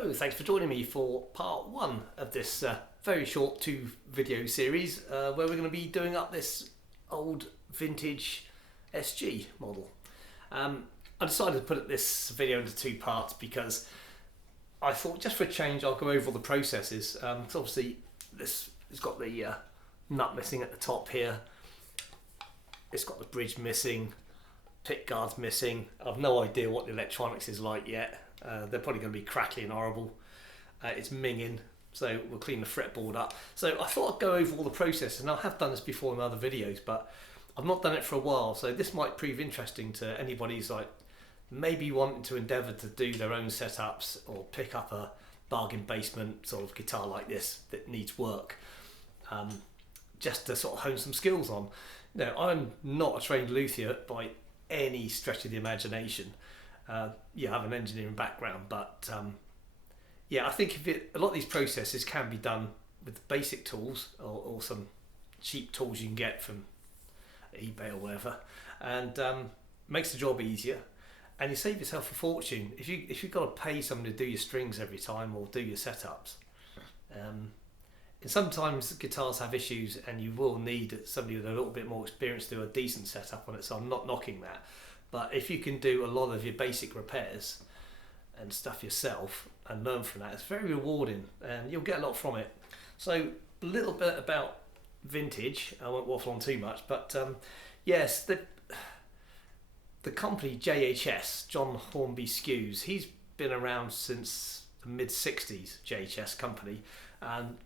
Hello, thanks for joining me for part one of this very short 2-video series where we're going to be doing up this old vintage SG model. I decided to put this video into 2 parts because I thought just for a change I'll go over all the processes. So obviously this has got the nut missing at the top here, it's got the bridge missing, pick guards missing. I've no idea what the electronics is like yet. They're probably going to be crackly and horrible. It's minging, so we'll clean the fretboard up. So I thought I'd go over all the processes, and I have done this before in other videos, but I've not done it for a while, so this might prove interesting to anybody who's like maybe wanting to endeavour to do their own setups or pick up a bargain basement sort of guitar like this that needs work, just to sort of hone some skills on. Now, I'm not a trained luthier by any stretch of the imagination. Yeah, I have an engineering background, but yeah, I think a lot of these processes can be done with basic tools or some cheap tools you can get from eBay or whatever, and makes the job easier, and you save yourself a fortune if you've got to pay someone to do your strings every time or do your setups. And sometimes guitars have issues, and you will need somebody with a little bit more experience to do a decent setup on it. So I'm not knocking that. But if you can do a lot of your basic repairs and stuff yourself and learn from that, it's very rewarding and you'll get a lot from it. So a little bit about vintage, I won't waffle on too much, but yes, the company JHS, John Hornby Skews, he's been around since the mid-60s, JHS company, and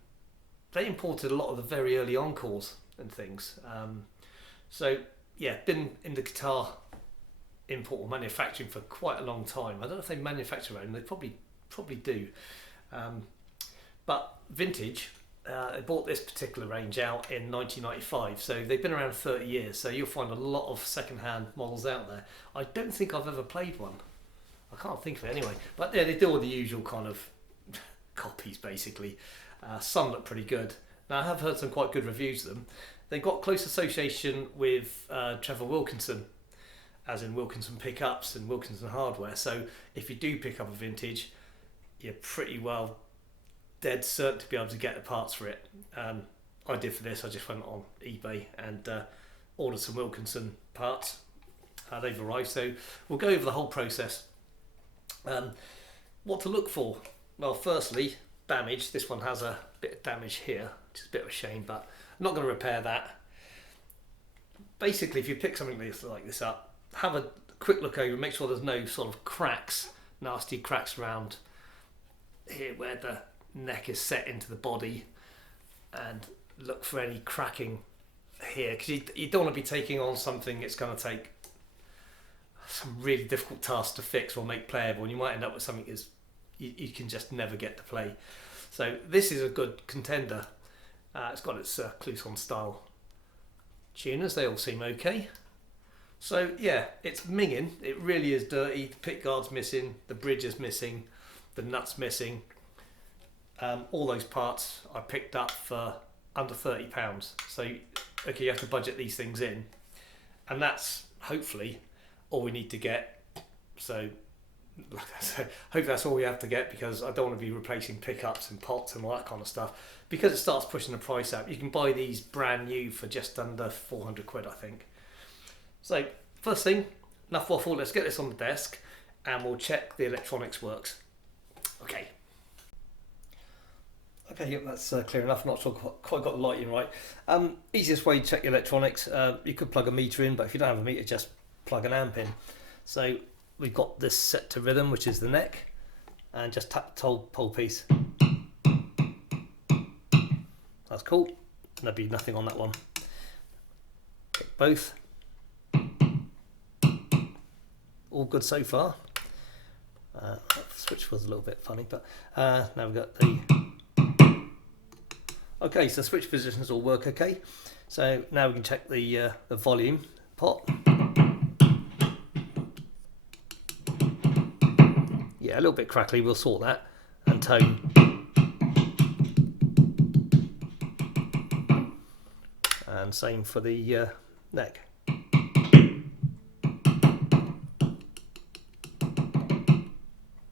they imported a lot of the very early Encores and things. So yeah, been in the guitar import or manufacturing for quite a long time. I don't know if they manufacture their own, they probably do. But vintage, they bought this particular range out in 1995, so they've been around 30 years, so you'll find a lot of second-hand models out there. I don't think I've ever played one. I can't think of it anyway. But yeah, they do all the usual kind of copies basically. Some look pretty good. Now, I have heard some quite good reviews of them. They've got close association with Trevor Wilkinson, as in Wilkinson pickups and Wilkinson hardware. So if you do pick up a vintage, you're pretty well dead certain to be able to get the parts for it. I did for this. I just went on eBay and ordered some Wilkinson parts. They've arrived, so we'll go over the whole process. What to look for? Well, firstly, damage. This one has a bit of damage here, which is a bit of a shame, but I'm not going to repair that. Basically, if you pick something like this up, have a quick look over, make sure there's no sort of cracks, nasty cracks around here where the neck is set into the body, and look for any cracking here, because you don't want to be taking on something that's going to take some really difficult task to fix or make playable, and you might end up with something that's you can just never get to play. So this is a good contender. It's got its Cluson style tuners, they all seem okay. So yeah, it's minging, it really is dirty. The pick guard's missing, the bridge is missing, the nut's missing. All those parts I picked up for under £30. So okay, you have to budget these things in, and that's hopefully all we need to get. So like I said, hope that's all we have to get, because I don't want to be replacing pickups and pots and all that kind of stuff, because it starts pushing the price up. You can buy these brand new for just under 400 quid, I think. So first thing, enough waffle, let's get this on the desk and we'll check the electronics works. Okay, yep, that's clear enough. Not sure quite got the lighting right. Easiest way to check your electronics, you could plug a meter in, but if you don't have a meter, just plug an amp in. So we've got this set to rhythm, which is the neck, and just tap the pole piece. That's cool. There'll be nothing on that one. Pick both. All good so far. The switch was a little bit funny, but now we've got the... Okay, so switch positions all work okay. So now we can check the volume pot. Yeah, a little bit crackly, we'll sort that. And tone. And same for the neck.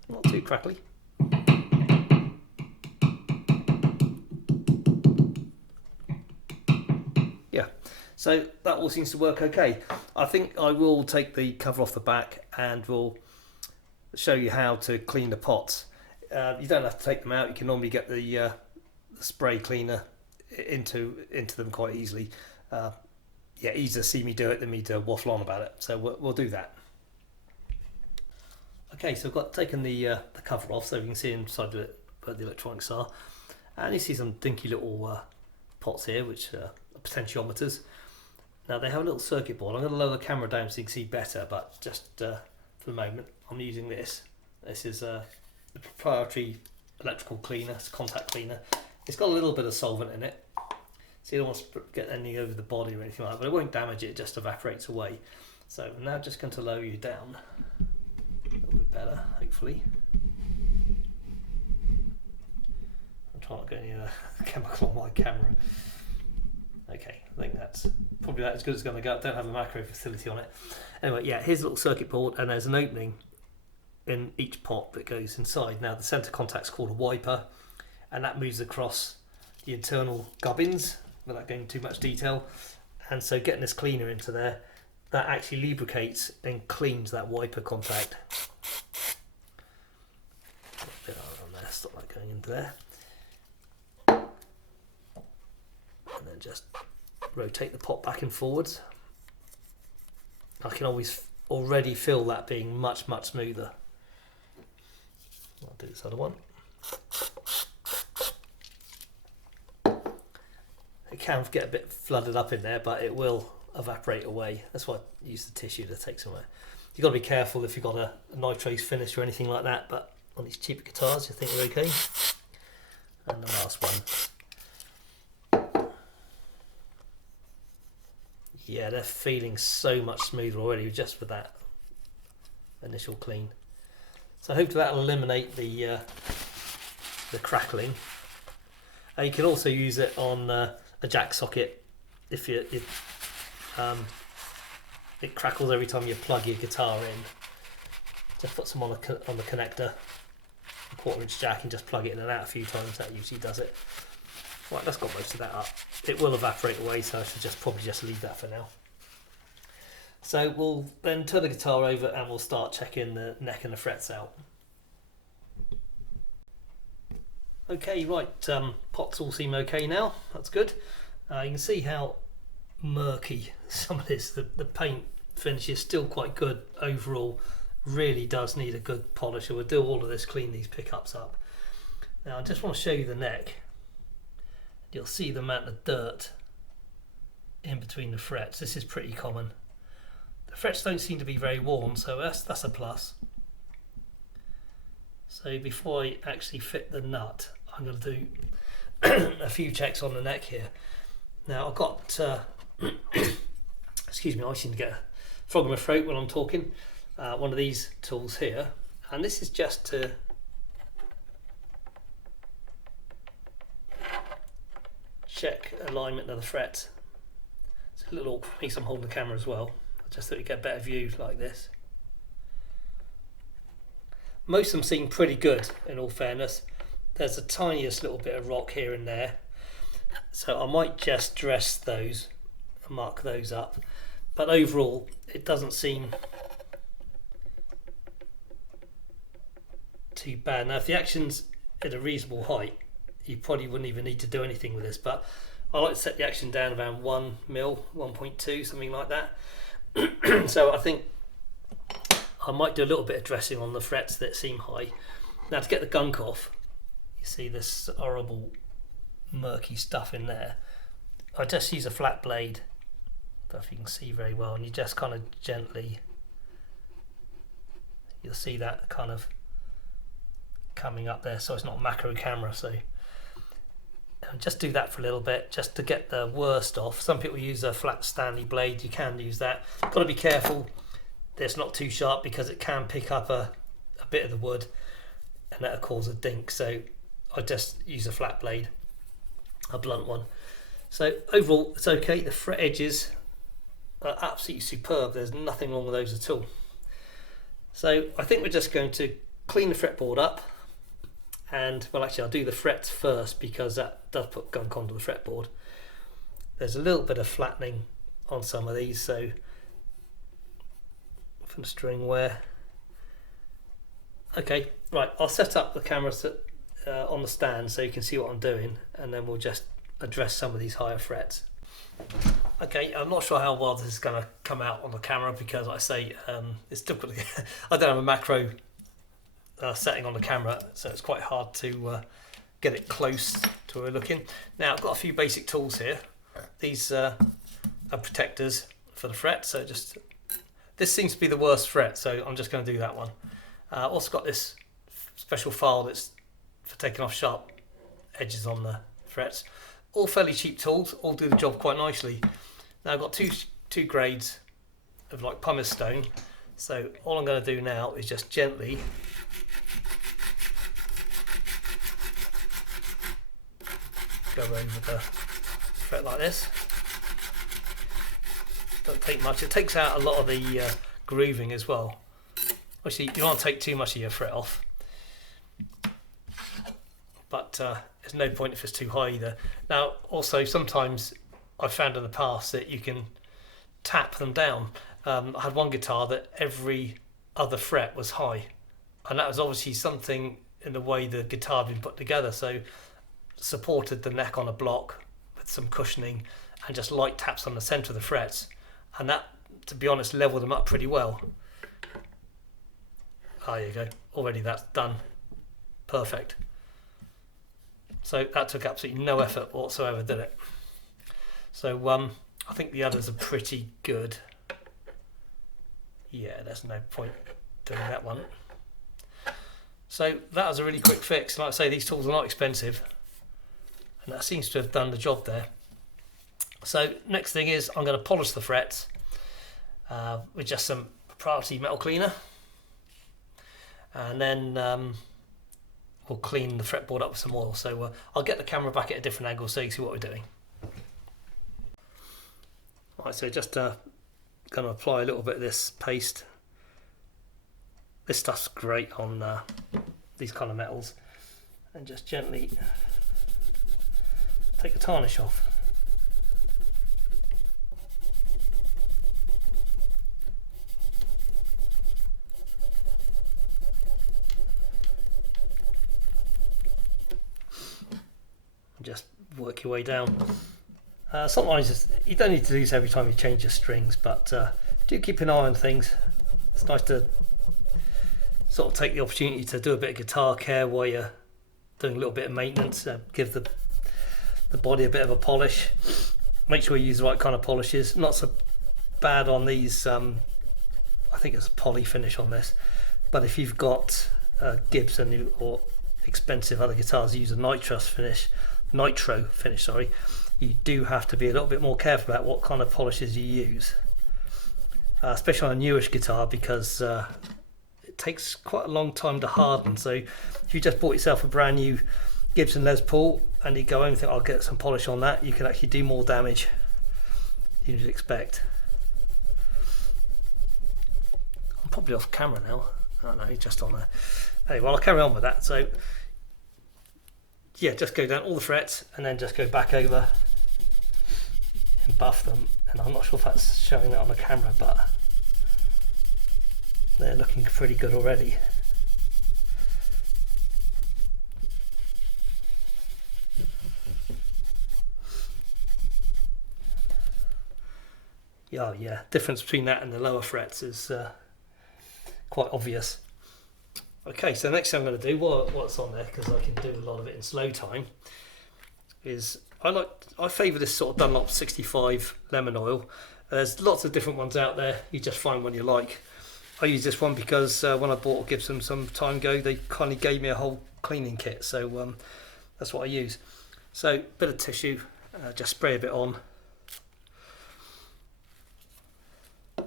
Not too crackly. So that all seems to work okay. I think I will take the cover off the back and we'll show you how to clean the pots. You don't have to take them out. You can normally get the spray cleaner into them quite easily. Yeah, easier to see me do it than me to waffle on about it. So we'll do that. Okay, so I've got taken the cover off so you can see inside where the electronics are. And you see some dinky little pots here, which are potentiometers. Now they have a little circuit board. I'm going to lower the camera down so you can see better, but just for the moment I'm using this. This is the proprietary electrical cleaner, it's a contact cleaner. It's got a little bit of solvent in it, so you don't want to get anything over the body or anything like that, but it won't damage it, it just evaporates away. So I'm now just going to lower you down a little bit better, hopefully. I'm trying not to get any chemical on my camera. Okay, I think that's probably as good as it's going to go. I don't have a macro facility on it. Anyway, yeah, here's a little circuit board and there's an opening in each pot that goes inside. Now the centre contact's called a wiper and that moves across the internal gubbins without going into too much detail. And so getting this cleaner into there, that actually lubricates and cleans that wiper contact. A bit on there, stop that going into there. And then just rotate the pot back and forwards. I can already feel that being much smoother. I'll do this other one. It can get a bit flooded up in there, but it will evaporate away. That's why I use the tissue to take some away. You've got to be careful if you've got a nitrate finish or anything like that, but on these cheaper guitars I think they're okay. And the last one. Yeah, they're feeling so much smoother already just with that initial clean. So hopefully that'll eliminate the crackling. You can also use it on a jack socket if it crackles every time you plug your guitar in. Just put some on the connector, a 1/4" jack, and just plug it in and out a few times. That usually does it. Right, that's got most of that up. It will evaporate away, so I should probably just leave that for now. So we'll then turn the guitar over and we'll start checking the neck and the frets out. Okay, right, pots all seem okay now, that's good. You can see how murky some of this, the paint finish is still quite good overall, really does need a good polish. So we'll do all of this, clean these pickups up. Now I just want to show you the neck. You'll see the amount of dirt in between the frets. This is pretty common. The frets don't seem to be very worn, so that's a plus. So before I actually fit the nut, I'm going to do a few checks on the neck here. Now I've got, excuse me, I seem to get a frog in my throat when I'm talking. One of these tools here, and this is just to check alignment of the frets. It's a little awkward for me because I'm holding the camera as well. I just thought you get a better view like this. Most of them seem pretty good in all fairness. There's the tiniest little bit of rock here and there, so I might just dress those and mark those up, but overall it doesn't seem too bad. Now if the action's at a reasonable height, you probably wouldn't even need to do anything with this, but I like to set the action down around 1 mil, 1.2, something like that. So I think I might do a little bit of dressing on the frets that seem high. Now to get the gunk off, you see this horrible murky stuff in there. I just use a flat blade, I don't know if you can see very well, and you just kind of gently, you'll see that kind of coming up there, so it's not macro camera, so just do that for a little bit just to get the worst off. Some people use a flat Stanley blade, you can use that. Got to be careful that it's not too sharp because it can pick up a bit of the wood and that'll cause a dink, so I just use a flat blade, a blunt one. So overall it's okay. The fret edges are absolutely superb, there's nothing wrong with those at all. So I think we're just going to clean the fretboard up, and well, actually I'll do the frets first because that does put gunk onto the fretboard. There's a little bit of flattening on some of these, so for the string wear. Okay, right, I'll set up the camera on the stand so you can see what I'm doing, and then we'll just address some of these higher frets. Okay, I'm not sure how well this is going to come out on the camera because, like I say, it's difficult to get, I don't have a macro setting on the camera, so it's quite hard to get it close to where we're looking. Now I've got a few basic tools here. These are protectors for the fret, so this seems to be the worst fret, so I'm just going to do that one. Also got this special file that's for taking off sharp edges on the frets. All fairly cheap tools, all do the job quite nicely. Now I've got two grades of like pumice stone, so all I'm going to do now is just gently go over the fret like this. Doesn't take much. It takes out a lot of the grooving as well. Obviously, you don't want to take too much of your fret off, but there's no point if it's too high either. Now, also sometimes I've found in the past that you can tap them down. I had one guitar that every other fret was high, and that was obviously something in the way the guitar had been put together. So supported the neck on a block with some cushioning and just light taps on the centre of the frets, and that, to be honest, leveled them up pretty well. Oh, there you go, already that's done, perfect. So that took absolutely no effort whatsoever, did it? So I think the others are pretty good. Yeah, there's no point doing that one. So that was a really quick fix. Like I say, these tools are not expensive, and that seems to have done the job there. So next thing is I'm going to polish the frets with just some proprietary metal cleaner, and then we'll clean the fretboard up with some oil. So I'll get the camera back at a different angle so you can see what we're doing. Right, so just going to apply a little bit of this paste. This stuff's great on these kind of metals, and just gently take the tarnish off. Just work your way down. Sometimes you don't need to do this every time you change your strings, but do keep an eye on things. It's nice to sort of take the opportunity to do a bit of guitar care while you're doing a little bit of maintenance. Give the body a bit of a polish. Make sure you use the right kind of polishes. Not so bad on these. I think it's a poly finish on this, but if you've got Gibson or expensive other guitars, use a nitro finish, sorry, you do have to be a little bit more careful about what kind of polishes you use, especially on a newish guitar, because it takes quite a long time to harden. So if you just bought yourself a brand new Gibson Les Paul and you go home and think I'll get some polish on that, you can actually do more damage than you'd expect. I'm probably off camera now. Oh no, just on there. Anyway, well, I'll carry on with that. So yeah, just go down all the frets and then just go back over and buff them. And I'm not sure if that's showing that on the camera, but they're looking pretty good already. Yeah, difference between that and the lower frets is quite obvious. Okay, so the next thing I'm going to do, what's on there, because I can do a lot of it in slow time, is I favour this sort of Dunlop 65 lemon oil. There's lots of different ones out there. You just find one you like. I use this one because when I bought a Gibson some time ago, they kindly gave me a whole cleaning kit, so that's what I use. So bit of tissue, just spray a bit on, and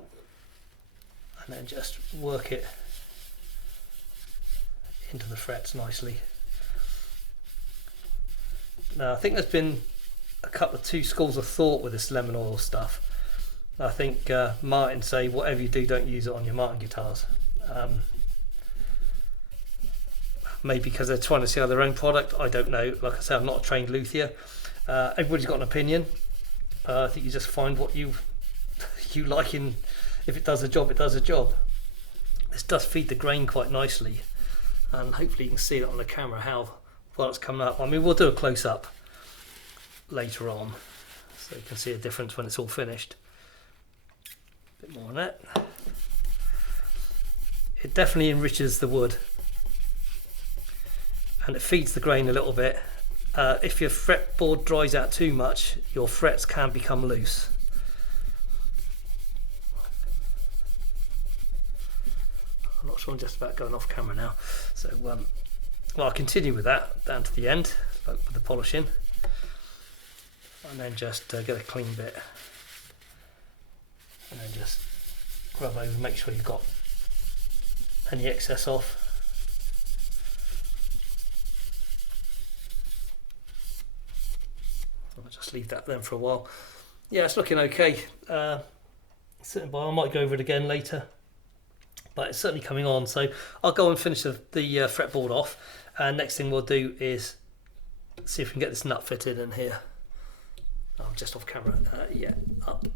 then just work it into the frets nicely. Now I think there's been two schools of thought with this lemon oil stuff. I think Martin say whatever you do, don't use it on your Martin guitars. Maybe because they're trying to sell their own product, I don't know. Like I say, I'm not a trained luthier. Everybody's got an opinion. I think you just find what you you liking, if it does the job, it does the job. This does feed the grain quite nicely, and hopefully you can see that on the camera how well it's coming up. I mean, we'll do a close-up later on so you can see a difference when it's all finished. A bit more on that. It definitely enriches the wood and it feeds the grain a little bit. If your fretboard dries out too much, your frets can become loose. I'm not sure, I'm just about going off camera now. So well, I'll continue with that down to the end, like with the polishing, and then just get a clean bit, and then just rub over, make sure you've got any excess off. I'll just leave that then for a while. Yeah, it's looking okay. Sitting by, I might go over it again later, but it's certainly coming on. So I'll go and finish the fretboard off, and next thing we'll do is see if we can get this nut fitted in here. I'm just off camera. Yeah, up.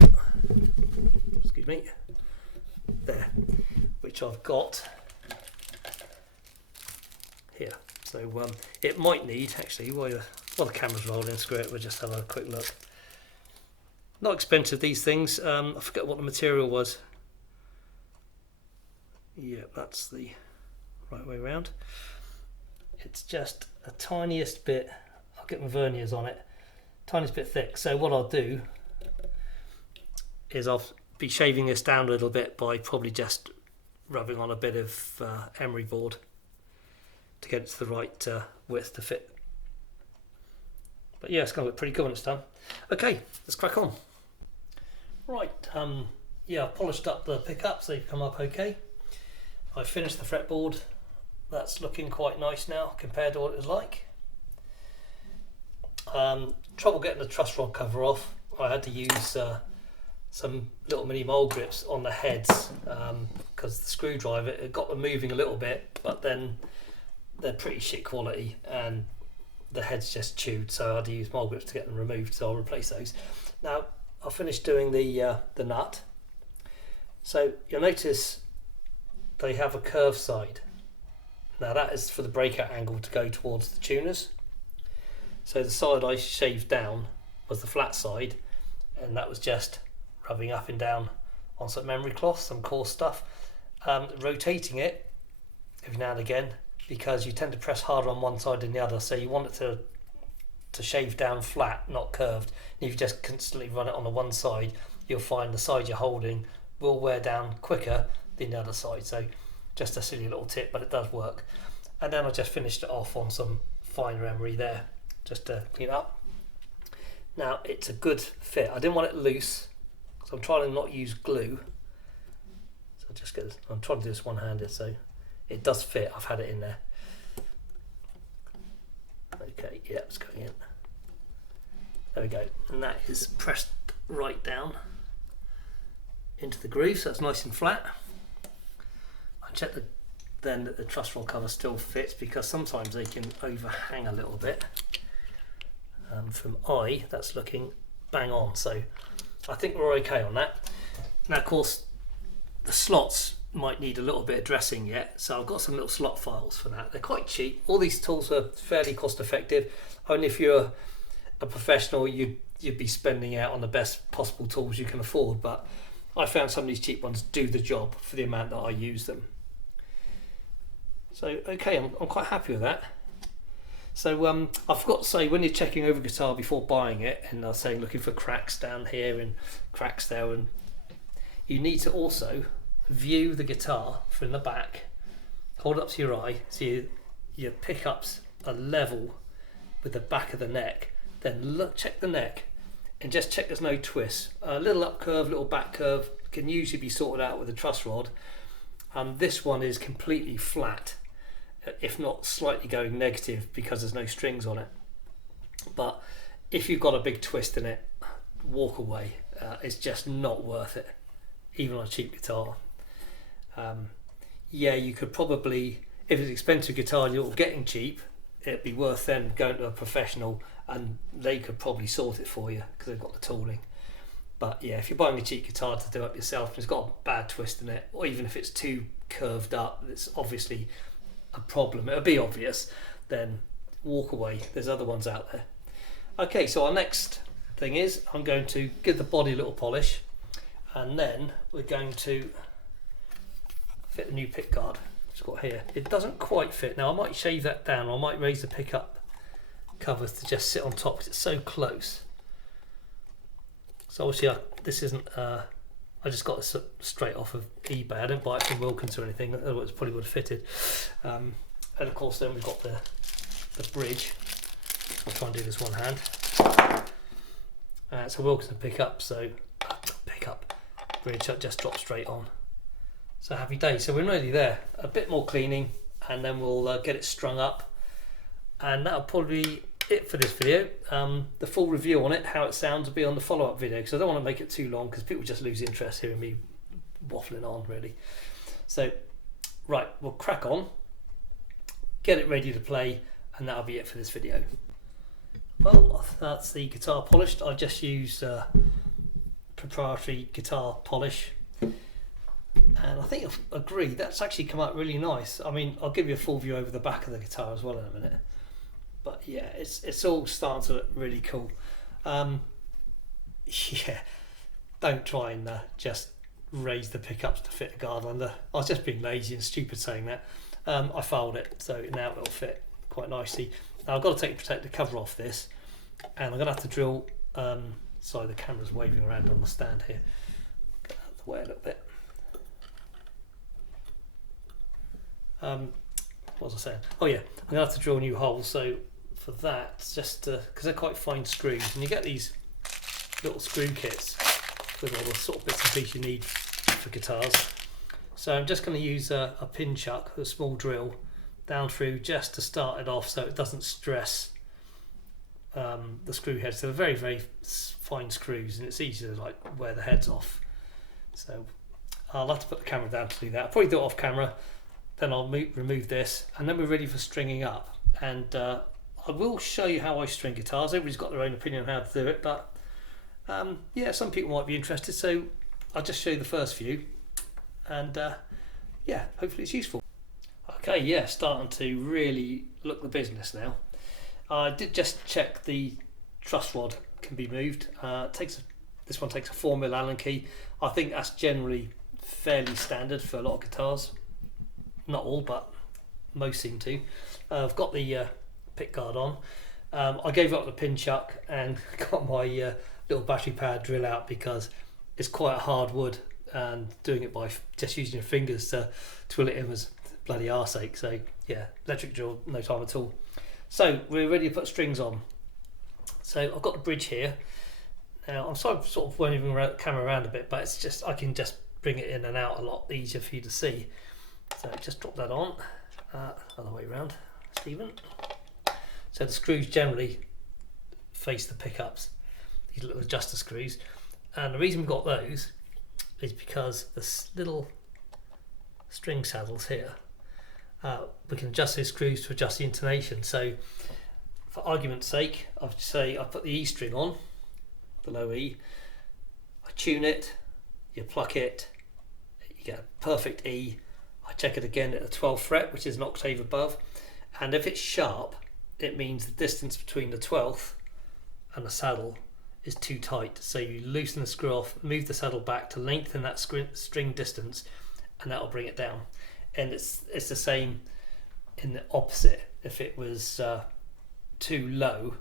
Excuse me. There, which I've got here. So it might need, actually, while the camera's rolling, screw it, we'll just have a quick look. Not expensive, these things. I forget what the material was. Yeah, that's the right way around. It's just a tiniest bit, I'll get my verniers on it, tiniest bit thick. So what I'll do is I'll be shaving this down a little bit by probably just rubbing on a bit of emery board to get it to the right width to fit. But yeah, it's going to look pretty good when it's done. Okay, let's crack on. Right, yeah, I've polished up the pickups, they've come up okay. I finished the fretboard, that's looking quite nice now compared to what it was like. Trouble getting the truss rod cover off. I had to use some little mini mole grips on the heads because the screwdriver, it got them moving a little bit, but then they're pretty shit quality and the head's just chewed, so I had to use mole grips to get them removed, so I'll replace those. Now I'll finish doing the nut. So you'll notice they have a curved side. Now that is for the breakout angle to go towards the tuners. So the side I shaved down was the flat side, and that was just rubbing up and down on some memory cloth, some coarse stuff. Rotating it every now and again, because you tend to press harder on one side than the other, so you want it to shave down flat, not curved. And if you just constantly run it on the one side, you'll find the side you're holding will wear down quicker than the other side. So just a silly little tip, but it does work. And then I just finished it off on some finer emery there, just to clean up. Now it's a good fit. I didn't want it loose, so I'm trying to not use glue. So just get this, I'm trying to do this one-handed, so it does fit. I've had it in there. Okay, yeah, it's going in. There we go, and that is pressed right down into the groove, so it's nice and flat. I check then that the truss rod cover still fits, because sometimes they can overhang a little bit. From eye, that's looking bang on, so I think we're okay on that. Now of course the slots might need a little bit of dressing yet, so I've got some little slot files for that. They're quite cheap. All these tools are fairly cost effective. Only if you're a professional you'd be spending out on the best possible tools you can afford, but I found some of these cheap ones do the job for the amount that I use them. So okay, I'm quite happy with that. So I forgot to say, when you're checking over guitar before buying it, and I was saying looking for cracks down here and cracks there, and you need to also view the guitar from the back, hold it up to your eye, so your pickups are level with the back of the neck. Then look, check the neck and just check there's no twists. A little up curve, little back curve can usually be sorted out with a truss rod. This one is completely flat, if not slightly going negative, because there's no strings on it. But if you've got a big twist in it, walk away. It's just not worth it, even on a cheap guitar. Yeah, you could probably, if it's an expensive guitar and you're getting cheap, it'd be worth then going to a professional and they could probably sort it for you because they've got the tooling. But yeah, if you're buying a cheap guitar to do up yourself and it's got a bad twist in it, or even if it's too curved up, it's obviously a problem. It'll be obvious, then walk away. There's other ones out there. Okay, so our next thing is I'm going to give the body a little polish, and then we're going to fit the new pick guard it's got here. It doesn't quite fit. Now I might shave that down, or I might raise the pickup covers to just sit on top because it's so close. So obviously this isn't, I just got this straight off of eBay. I didn't buy it from Wilkins or anything, otherwise it probably would have fitted. And of course then we've got the bridge. I'll try and do this one hand. It's a Wilkins pickup, so bridge that just drops straight on. So happy days. So we're nearly there. A bit more cleaning and then we'll get it strung up, and that'll probably be it for this video. The full review on it, how it sounds, will be on the follow-up video, because I don't want to make it too long because people just lose interest hearing me waffling on really. So right, we'll crack on, get it ready to play, and that'll be it for this video. Well, that's the guitar polished. I just use proprietary guitar polish, and I think I've agreed that's actually come out really nice. I mean, I'll give you a full view over the back of the guitar as well in a minute. But yeah, it's all starting to look really cool. Yeah, don't try and just raise the pickups to fit a guard under. I was just being lazy and stupid saying that. I filed it, so now it'll fit quite nicely. Now I've got to take the protective cover off this, and I'm going to have to drill. Sorry, the camera's waving around on the stand here. Get out of the way a little bit. What was I saying? Oh yeah, I'm going to have to drill new holes. So for that, just because they're quite fine screws, and you get these little screw kits with all the sort of bits and pieces you need for guitars. So I'm just going to use a pin chuck, a small drill, down through just to start it off so it doesn't stress the screw heads. So they're very, very fine screws, and it's easy to like wear the heads off. So I'll have to put the camera down to do that. I'll probably do it off camera, then I'll remove this, and then we're ready for stringing up. And I will show you how I string guitars. Everybody's got their own opinion on how to do it, but yeah, some people might be interested, so I'll just show you the first few, and yeah, hopefully it's useful. Okay, yeah, starting to really look the business now. I did just check the truss rod can be moved. This one takes a 4mm Allen key. I think that's generally fairly standard for a lot of guitars. Not all, but most seem to. I've got the pick guard on. I gave up the pin chuck and got my little battery powered drill out because it's quite a hard wood, and doing it by just using your fingers to twill it in was bloody arseache. So yeah, electric drill, no time at all. So we're ready to put strings on. So I've got the bridge here. Now I'm sorry, sort of waving the camera around a bit, but it's just I can just bring it in and out a lot easier for you to see. So just drop that on, other way around, Stephen. So the screws generally face the pickups, these little adjuster screws, and the reason we've got those is because the little string saddles here, we can adjust these screws to adjust the intonation. So for argument's sake, I'd say I put the E string on, the low E, I tune it, you pluck it, you get a perfect E. I check it again at the 12th fret, which is an octave above, and if it's sharp, it means the distance between the 12th and the saddle is too tight. So you loosen the screw off, move the saddle back to lengthen that string distance, and that'll bring it down. And it's the same in the opposite. If it was too low,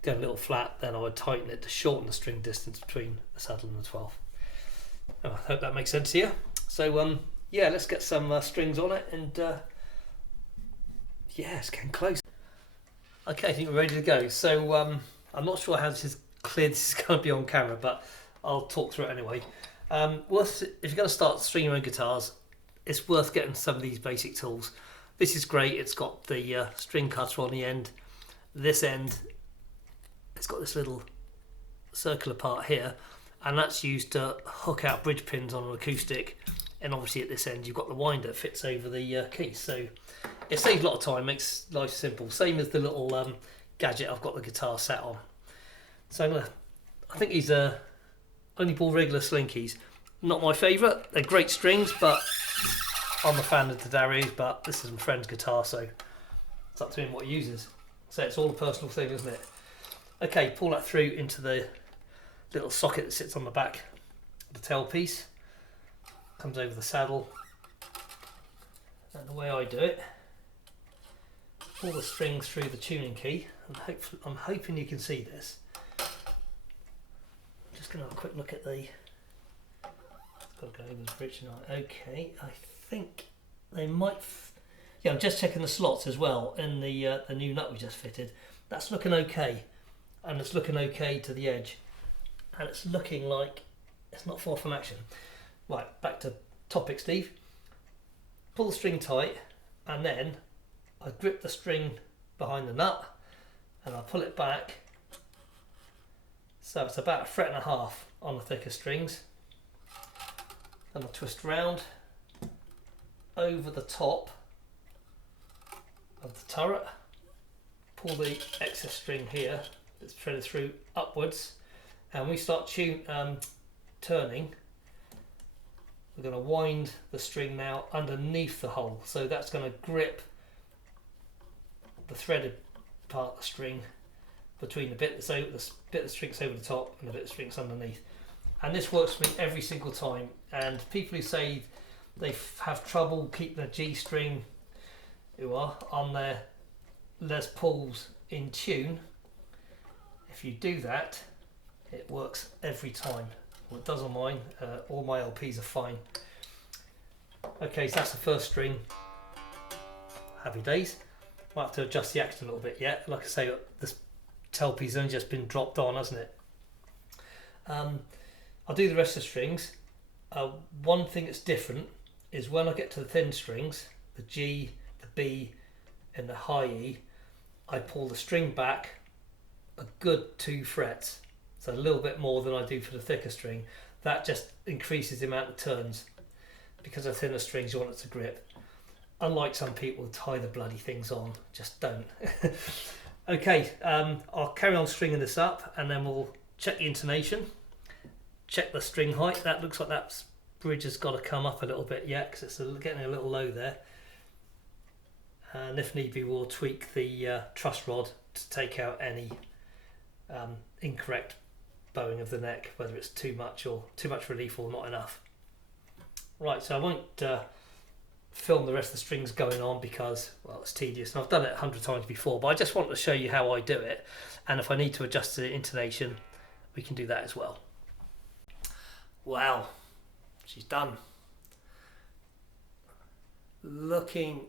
go a little flat, then I would tighten it to shorten the string distance between the saddle and the 12th. I hope that makes sense to you. So yeah, let's get some strings on it, and yeah, it's getting close. Okay, I think we're ready to go. So I'm not sure how clear this is going to be on camera, but I'll talk through it anyway. If you're going to start stringing your own guitars, it's worth getting some of these basic tools. This is great. It's got the string cutter on the end. This end, it's got this little circular part here, and that's used to hook out bridge pins on an acoustic. And obviously at this end you've got the winder that fits over the keys, so it saves a lot of time, makes life simple. Same as the little gadget I've got the guitar sat on. So I think these are only bought regular Slinkies. Not my favourite. They're great strings, but I'm a fan of the Darius. But this is my friend's guitar, so it's up to him what he uses. So it's all a personal thing, isn't it? Okay, pull that through into the little socket that sits on the back of the tailpiece. Comes over the saddle. And the way I do it, pull the strings through the tuning key, and I'm hoping you can see this. Just going to have a quick look at the. Got to go over the bridge now. Okay, I think they might. Yeah, I'm just checking the slots as well in the new nut we just fitted. That's looking okay, and it's looking okay to the edge, and it's looking like it's not far from action. Right, back to topic, Steve. Pull the string tight, and then I grip the string behind the nut, and I pull it back. So it's about 1.5 frets on the thicker strings. And I'll twist round over the top of the turret, pull the excess string here that's threaded through upwards, and we start turning. We're going to wind the string now underneath the hole, so that's going to grip the threaded part of the string between the bit that's over the bit that strings over the top and the bit that strings underneath. And this works for me every single time. And people who say they have trouble keeping a G string on their Les Pauls in tune, if you do that, it works every time. Well, it does on mine. All my LPs are fine. Okay, so that's the first string. Happy days. Might have to adjust the action a little bit yet. Like I say, this tailpiece has only just been dropped on, hasn't it? I'll do the rest of the strings. One thing that's different is when I get to the thin strings, the G, the B and the high E, I pull the string back a good 2 frets. So a little bit more than I do for the thicker string. That just increases the amount of turns. Because of thinner strings, you want it to grip. Unlike some people who tie the bloody things on, just don't. Okay, I'll carry on stringing this up, and then we'll check the intonation. Check the string height. That looks like that bridge has got to come up a little bit yet, because it's getting a little low there. And if need be, we'll tweak the truss rod to take out any incorrect bowing of the neck, whether it's too much relief or not enough. Right, so I won't film the rest of the strings going on because, well, it's tedious, and I've done it 100 times before, but I just want to show you how I do it, and if I need to adjust the intonation, we can do that as well. Wow, she's done. Looking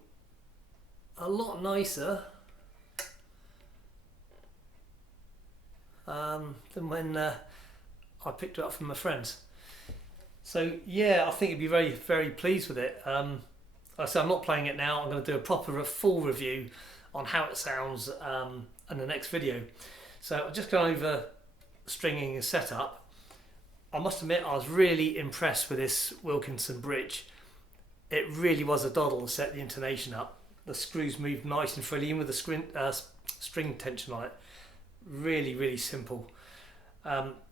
a lot nicer than when I picked it up from my friends. So yeah, I think you'd be very, very pleased with it. Like I said, I'm not playing it now. I'm going to do a full review on how it sounds in the next video. So I've just gone over stringing and setup. I must admit, I was really impressed with this Wilkinson bridge. It really was a doddle to set the intonation up. The screws moved nice and freely, in with the string tension on it. Really, really simple.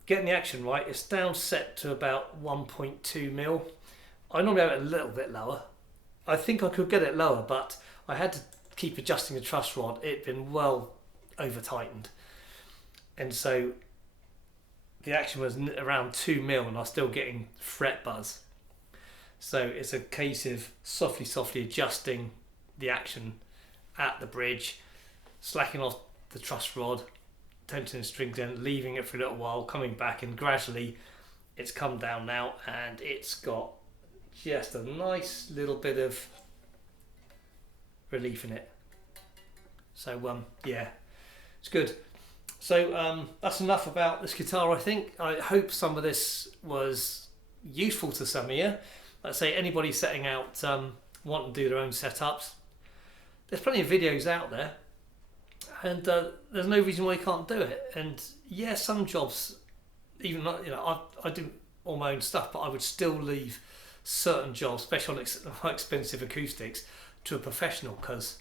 Getting the action right, it's down set to about 1.2 mil. I normally have it a little bit lower. I think I could get it lower, but I had to keep adjusting the truss rod. It'd been well over tightened, and so the action was around 2 mil, and I was still getting fret buzz. So it's a case of softly adjusting the action at the bridge, slacking off the truss rod, tensioning the strings in, leaving it for a little while, coming back, and gradually it's come down now, and it's got just a nice little bit of relief in it. So yeah, it's good. So that's enough about this guitar, I think. I hope some of this was useful to some of you. Let's say anybody setting out wanting to do their own setups, there's plenty of videos out there, and there's no reason why you can't do it. And yeah, some jobs, even I do all my own stuff, but I would still leave certain jobs, especially on expensive acoustics, to a professional, because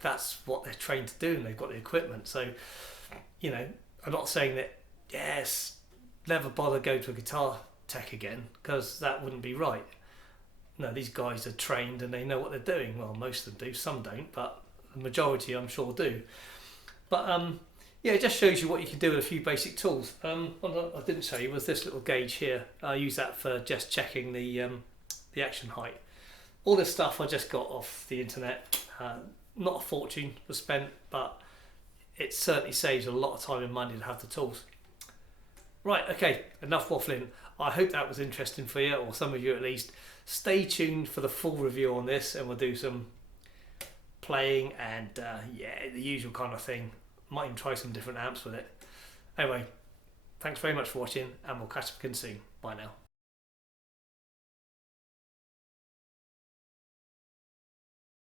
that's what they're trained to do, and they've got the equipment. So I'm not saying that yes, never bother go to a guitar tech again, because that wouldn't be right. No, these guys are trained and they know what they're doing. Well, most of them do, some don't, but the majority I'm sure do. But yeah, it just shows you what you can do with a few basic tools. What I didn't show you was this little gauge here. I use that for just checking the action height. All this stuff I just got off the internet. Not a fortune was spent, but it certainly saves a lot of time and money to have the tools. Right, okay, enough waffling. I hope that was interesting for you, or some of you at least. Stay tuned for the full review on this, and we'll do some playing and yeah, the usual kind of thing. Might even try some different amps with it. Anyway, thanks very much for watching, and we'll catch up again soon. Bye now.